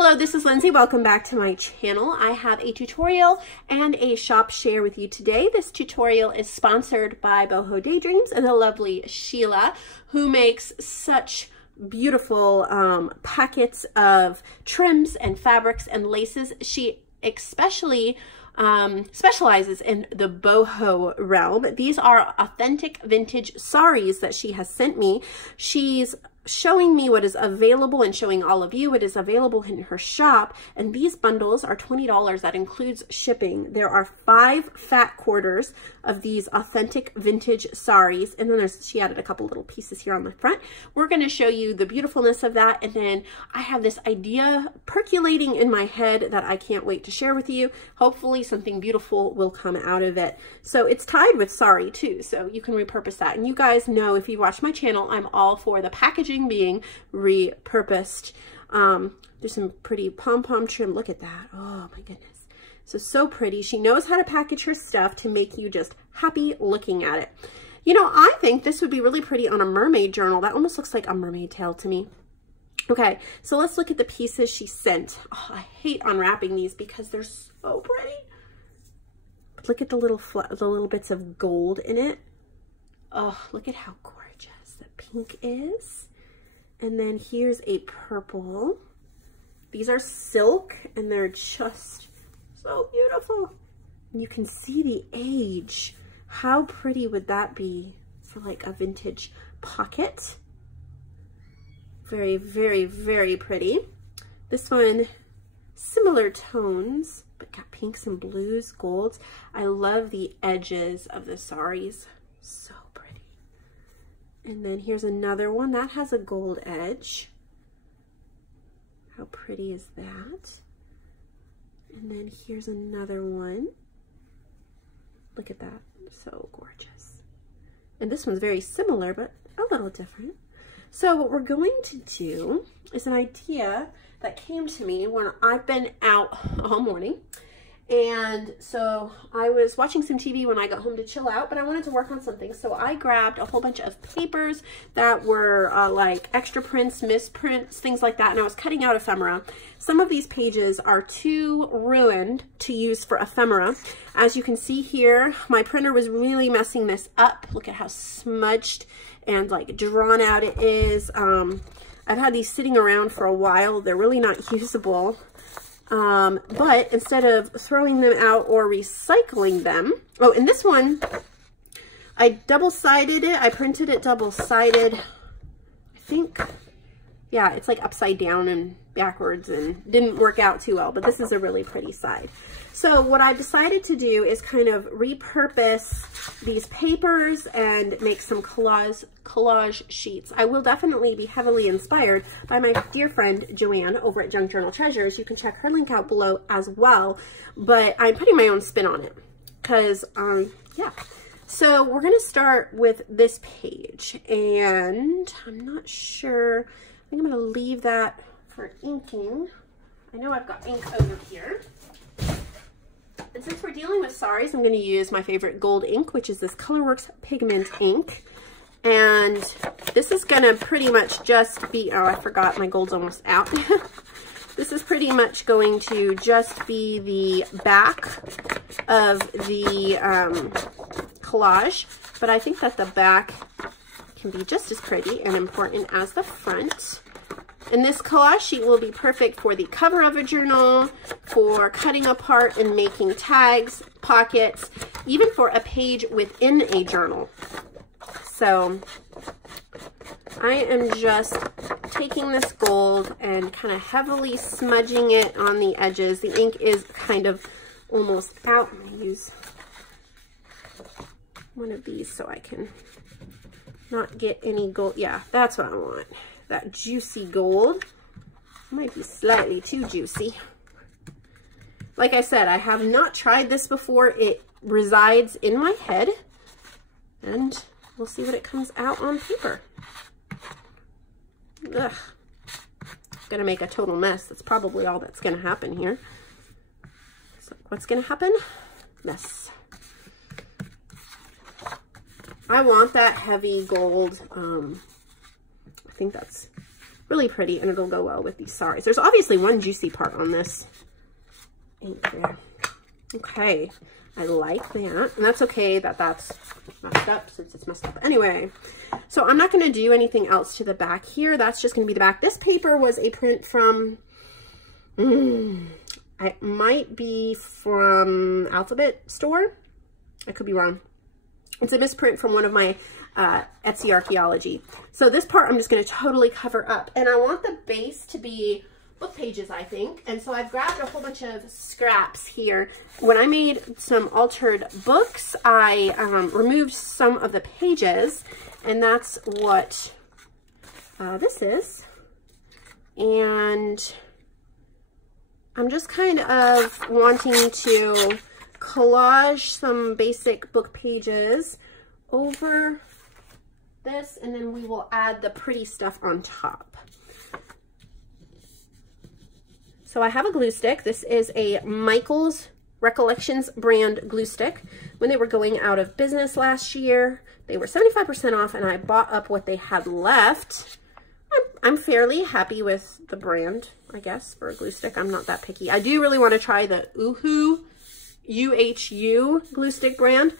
Hello, this is Lindsay. Welcome back to my channel. I have a tutorial and a shop share with you today. This tutorial is sponsored by Boho Daydreams and the lovely Sheila, who makes such beautiful packets of trims and fabrics and laces. She especially specializes in the boho realm. These are authentic vintage saris that she has sent me. She's showing me what is available and showing all of you what is available in her shop, and these bundles are $20. That includes shipping. There are 5 fat quarters of these authentic vintage saris, and then she added a couple little pieces here on the front. We're going to show you the beautifulness of that, and then I have this idea percolating in my head that I can't wait to share with you. Hopefully something beautiful will come out of it. So it's tied with sari too, so you can repurpose that. And you guys know, if you watch my channel, I'm all for the packaging being repurposed. There's some pretty pom-pom trim. Look at that. Oh my goodness. So pretty. She knows how to package her stuff to make you just happy looking at it. You know, I think this would be really pretty on a mermaid journal. That almost looks like a mermaid tail to me. Okay, so let's look at the pieces she sent. Oh, I hate unwrapping these because they're so pretty. But look at the little bits of gold in it. Oh, look at how gorgeous the pink is. And then here's a purple. These are silk and they're just so beautiful. And you can see the age. How pretty would that be for like a vintage pocket? Very, very, very pretty. This one, similar tones, but got pinks and blues, golds. I love the edges of the saris. So pretty. And then here's another one that has a gold edge. How pretty is that? And then here's another one. Look at that, so gorgeous. And this one's very similar, but a little different. So what we're going to do is an idea that came to me when I've been out all morning. And so I was watching some TV when I got home to chill out, but I wanted to work on something. So I grabbed a whole bunch of papers that were like extra prints, misprints, things like that. And I was cutting out ephemera. Some of these pages are too ruined to use for ephemera. As you can see here, my printer was really messing this up. Look at how smudged and like drawn out it is. I've had these sitting around for a while. They're really not usable. But instead of throwing them out or recycling them, oh, and this one, I double-sided it. I printed it double-sided. I think, yeah, it's like upside down and backwards and didn't work out too well, but this is a really pretty side. So what I decided to do is kind of repurpose these papers and make some collage sheets. I will definitely be heavily inspired by my dear friend Joanne over at Junk Journal Treasures. You can check her link out below as well, but I'm putting my own spin on it because, yeah. So we're going to start with this page, and I'm not sure. I think I'm going to leave that for inking. I know I've got ink over here. And since we're dealing with saris, I'm going to use my favorite gold ink, which is this Colorworks pigment ink. And this is going to pretty much just be, oh, I forgot my gold's almost out. This is pretty much going to just be the back of the collage. But I think that the back can be just as pretty and important as the front. And this collage sheet will be perfect for the cover of a journal, for cutting apart and making tags, pockets, even for a page within a journal. So I am just taking this gold and kind of heavily smudging it on the edges. The ink is kind of almost out. I'm going to use one of these so I can not get any gold. Yeah, that's what I want. That juicy gold. Might be slightly too juicy. Like I said, I have not tried this before. It resides in my head, and we'll see what it comes out on paper. Ugh. Gonna make a total mess. That's probably all that's gonna happen here. So what's gonna happen? Mess. I want that heavy gold. I think that's really pretty, and it'll go well with these saris. There's obviously one juicy part on this. Okay, I like that, and that's okay that that's messed up since it's messed up anyway. So I'm not going to do anything else to the back here. That's just going to be the back. This paper was a print from, it might be from Alphabet Store. I could be wrong. It's a misprint from one of my Etsy archaeology. So this part I'm just going to totally cover up, and I want the base to be book pages, I think. And so I've grabbed a whole bunch of scraps here. When I made some altered books, I removed some of the pages, and that's what this is. And I'm just kind of wanting to collage some basic book pages over this, and then we will add the pretty stuff on top. So I have a glue stick. This is a Michael's Recollections brand glue stick. When they were going out of business last year, they were 75% off, and I bought up what they had left. I'm fairly happy with the brand, I guess, for a glue stick. I'm not that picky. I do really want to try the UHU glue stick brand,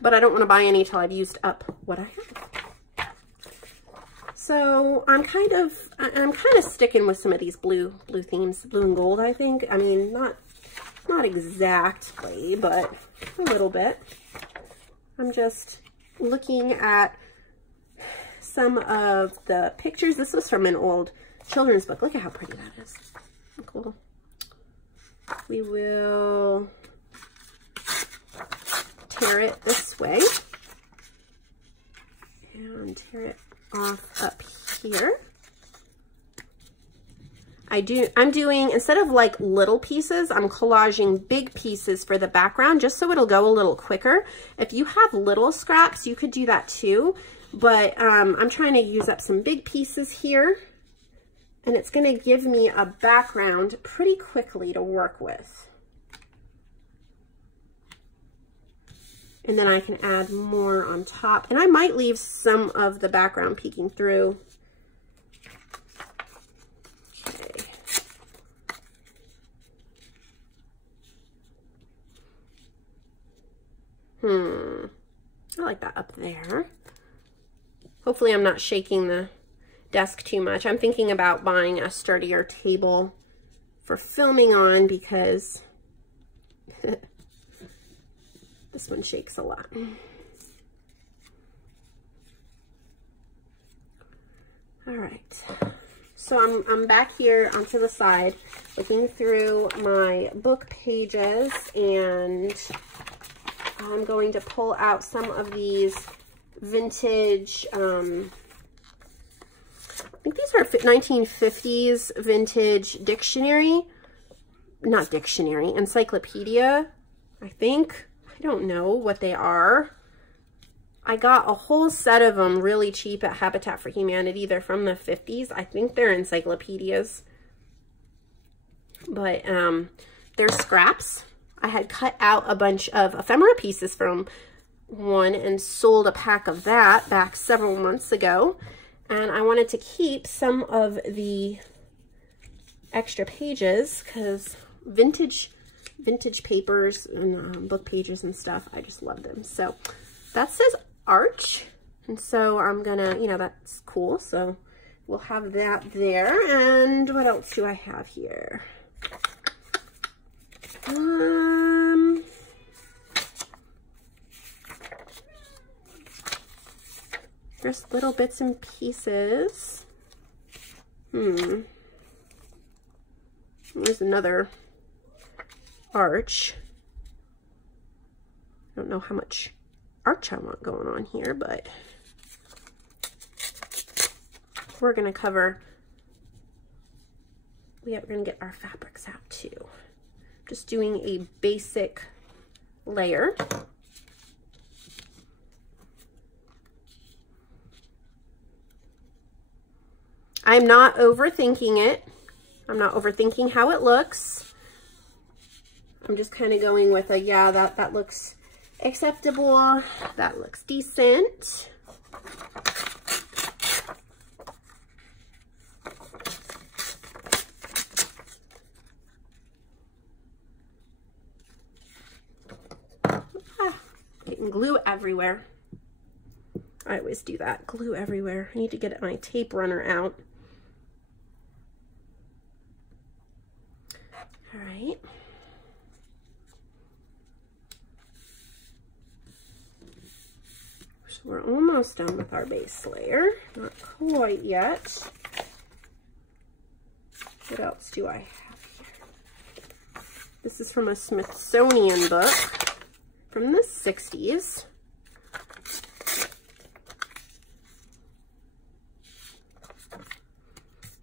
but I don't want to buy any till I've used up what I have. So I'm kind of sticking with some of these blue themes, blue and gold, I think. I mean, not exactly, but a little bit. I'm just looking at some of the pictures. This was from an old children's book. Look at how pretty that is. Cool. We will tear it this way and tear it off up here. I'm doing, instead of like little pieces, I'm collaging big pieces for the background just so it'll go a little quicker. If you have little scraps, you could do that too, but I'm trying to use up some big pieces here, and it's going to give me a background pretty quickly to work with. And then I can add more on top. And I might leave some of the background peeking through. Okay. I like that up there. Hopefully I'm not shaking the desk too much. I'm thinking about buying a sturdier table for filming on because this one shakes a lot. All right, so I'm back here onto the side looking through my book pages, and I'm going to pull out some of these vintage, I think these are 1950s vintage encyclopedia, I think. I don't know what they are. I got a whole set of them really cheap at Habitat for Humanity. They're from the 50s. I think they're encyclopedias. But they're scraps. I had cut out a bunch of ephemera pieces from one and sold a pack of that back several months ago. And I wanted to keep some of the extra pages because vintage papers and book pages and stuff, I just love them. So that says Arch, and so I'm gonna, that's cool, so we'll have that there. And what else do I have here? Just little bits and pieces. There's another Arch. I don't know how much Arch I want going on here, but we're going to cover, we're going to get our fabrics out too. Just doing a basic layer. I'm not overthinking it. I'm not overthinking how it looks. I'm just kind of going with a, yeah, that looks acceptable. That looks decent. glue everywhere. I always do that, glue everywhere. I need to get my tape runner out. All right. So we're almost done with our base layer. Not quite yet. What else do I have here? This is from a Smithsonian book from the 60s.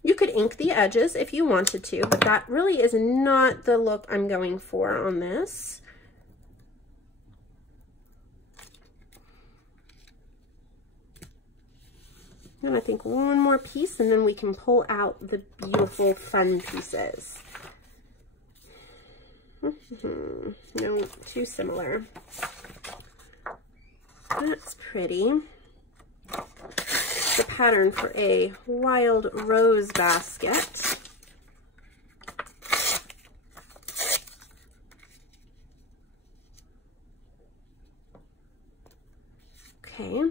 You could ink the edges if you wanted to, but that really is not the look I'm going for on this. And I think one more piece, and then we can pull out the beautiful fun pieces. No, too similar. That's pretty. The pattern for a wild rose basket. Okay.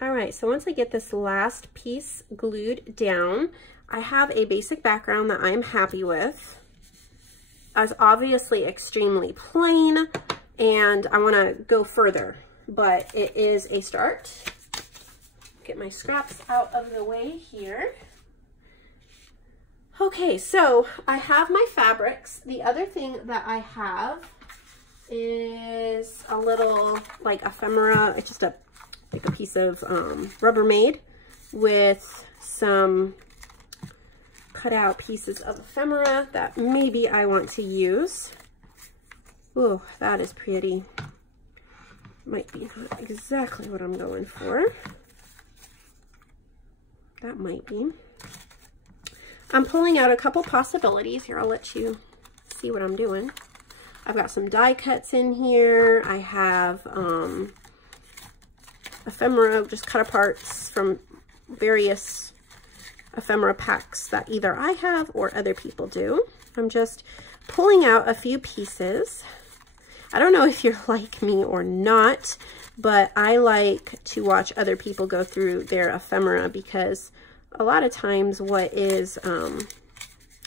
All right, so once I get this last piece glued down, I have a basic background that I'm happy with. It's obviously extremely plain, and I want to go further, but it is a start. Get my scraps out of the way here. Okay, so I have my fabrics. The other thing that I have is a little like ephemera. It's just like a piece of Rubbermaid with some cut out pieces of ephemera that maybe I want to use. Oh, that is pretty. Might be not exactly what I'm going for. That might be. I'm pulling out a couple possibilities here. I'll let you see what I'm doing. I've got some die cuts in here. I have ephemera, just cut aparts from various ephemera packs that either I have or other people do. I'm just pulling out a few pieces. I don't know if you're like me or not, but I like to watch other people go through their ephemera, because a lot of times what is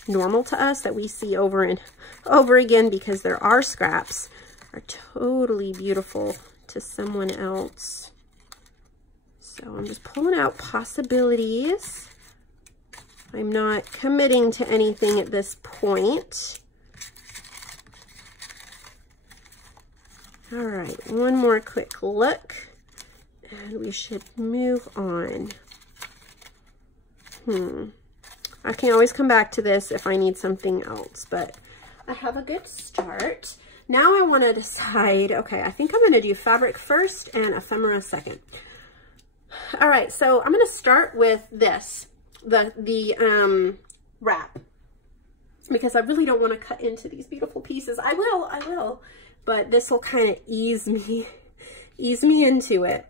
normal to us that we see over and over again because there are scraps are totally beautiful to someone else. So I'm just pulling out possibilities. I'm not committing to anything at this point. All right, one more quick look and we should move on. I can always come back to this if I need something else, but I have a good start. Now I want to decide, okay, I think I'm going to do fabric first and ephemera second. All right, so I'm going to start with this, the wrap, because I really don't want to cut into these beautiful pieces. I will, but this will kind of ease me into it.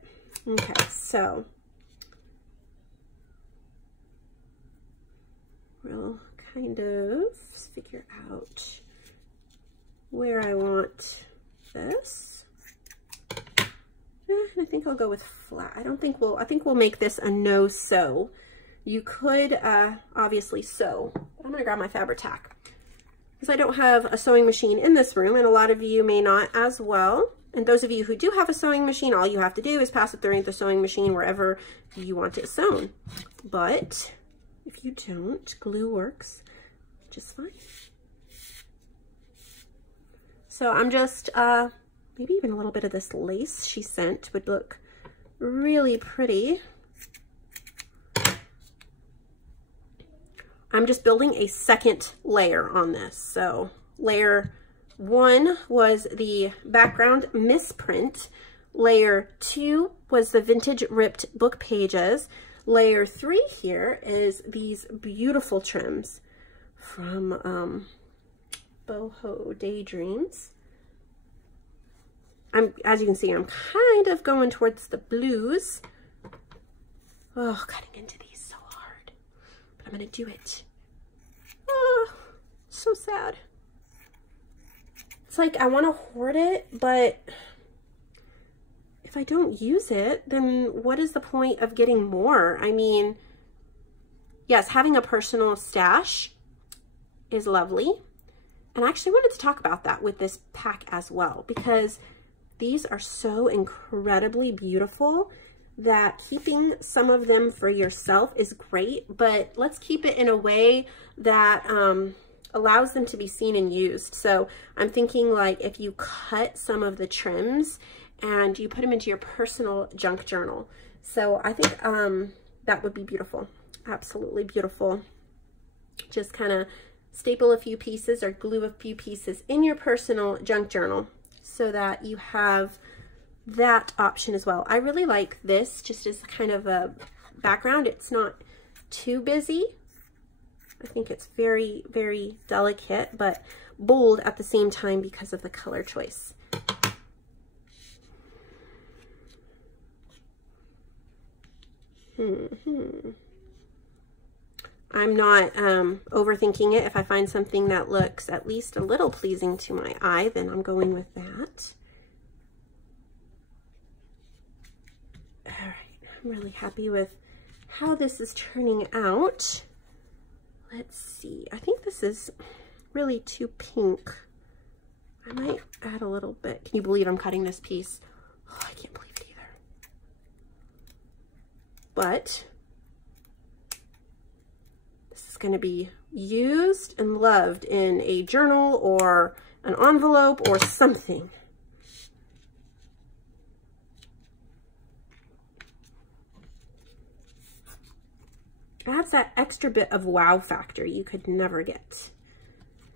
Okay, so we'll kind of figure out where I want this. I think I'll go with flat. I think we'll make this a no sew. You could obviously sew, but I'm gonna grab my fabric tack because I don't have a sewing machine in this room, and a lot of you may not as well. And those of you who do have a sewing machine, all you have to do is pass it through the sewing machine wherever you want it sewn. But if you don't, glue works just fine. So I'm just, maybe even a little bit of this lace she sent would look really pretty. I'm just building a second layer on this. So layer 1 was the background misprint. Layer 2 was the vintage ripped book pages. Layer 3 here is these beautiful trims from Boho Daydreams. As you can see, I'm kind of going towards the blues. Oh, cutting into these so hard, but I'm gonna do it. Oh, so sad. it's like I want to hoard it, but if I don't use it, then what is the point of getting more? I mean, yes, having a personal stash is lovely. And I actually wanted to talk about that with this pack as well, because these are so incredibly beautiful that keeping some of them for yourself is great, but let's keep it in a way that allows them to be seen and used. So I'm thinking like if you cut some of the trims and you put them into your personal junk journal. So I think that would be beautiful. Absolutely beautiful. Just kind of staple a few pieces or glue a few pieces in your personal junk journal so that you have that option as well. I really like this just as kind of a background. It's not too busy. I think it's very, very delicate, but bold at the same time because of the color choice. I'm not overthinking it. If I find something that looks at least a little pleasing to my eye, then I'm going with that. All right, I'm really happy with how this is turning out. Let's see, I think this is really too pink. I might add a little bit. Can you believe I'm cutting this piece? Oh, I can't believe it either. But this is going to be used and loved in a journal or an envelope or something. Adds that extra bit of wow factor you could never get.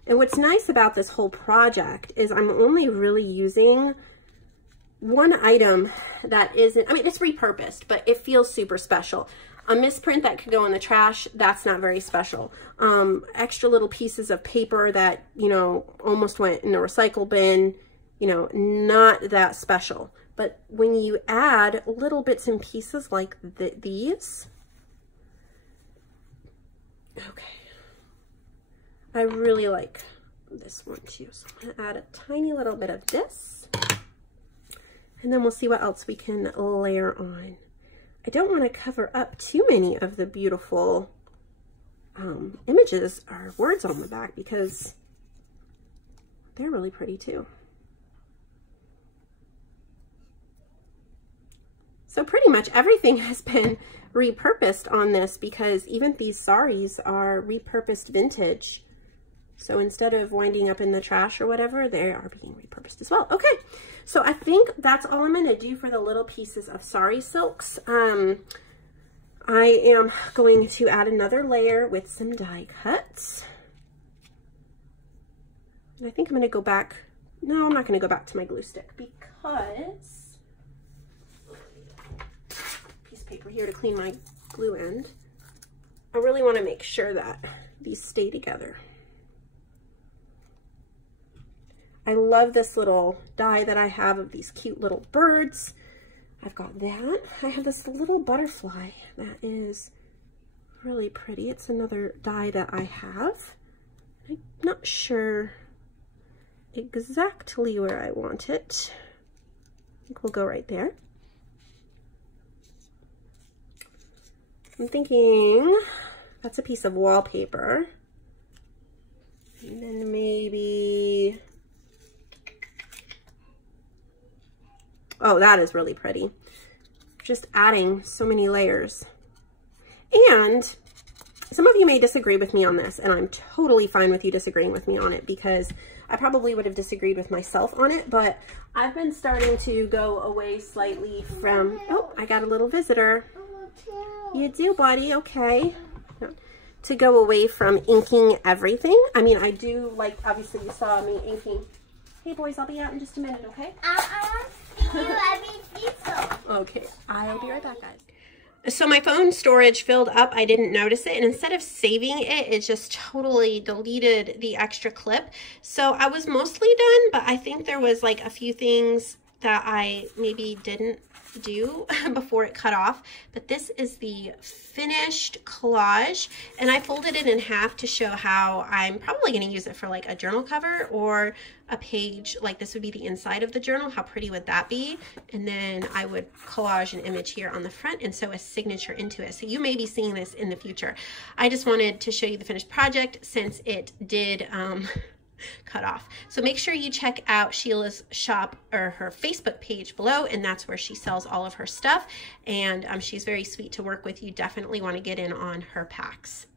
And what's nice about this whole project is I'm only really using one item that isn't, I mean, it's repurposed, but it feels super special. A misprint that could go in the trash, that's not very special. Extra little pieces of paper that, you know, almost went in the recycle bin, you know, not that special. But when you add little bits and pieces like these, okay, I really like this one too. So I'm gonna add a tiny little bit of this, and then we'll see what else we can layer on. I don't want to cover up too many of the beautiful images or words on the back because they're really pretty too. So pretty much everything has been repurposed on this because even these saris are repurposed vintage. So instead of winding up in the trash or whatever, they are being repurposed as well. Okay, so I think that's all I'm going to do for the little pieces of sari silks. I am going to add another layer with some die cuts. And I think I'm going to go back. No, I'm not going to go back to my glue stick because piece of paper here to clean my glue end. I really want to make sure that these stay together. I love this little die that I have of these cute little birds. I've got that. I have this little butterfly that is really pretty. It's another die that I have. I'm not sure exactly where I want it. I think we'll go right there. I'm thinking that's a piece of wallpaper. And then maybe, oh, that is really pretty. Just adding so many layers. And some of you may disagree with me on this, and I'm totally fine with you disagreeing with me on it because I probably would have disagreed with myself on it, but I've been starting to go away slightly from, oh, I got a little visitor. You do, buddy, okay. To go away from inking everything. I mean, I do, like, obviously you saw me inking. Hey boys, I'll be out in just a minute, okay? Okay, I'll be right back, guys. So my phone storage filled up. I didn't notice it, and instead of saving it, it just totally deleted the extra clip. So I was mostly done, but I think there was like a few things that I maybe didn't do before it cut off, but this is the finished collage, and I folded it in half to show how I'm probably going to use it for like a journal cover or a page. Like this would be the inside of the journal. How pretty would that be? And then I would collage an image here on the front and sew a signature into it. So you may be seeing this in the future. I just wanted to show you the finished project since it did cut off. So make sure you check out Sheila's shop or her Facebook page below, and that's where she sells all of her stuff, and she's very sweet to work with. You definitely want to get in on her packs.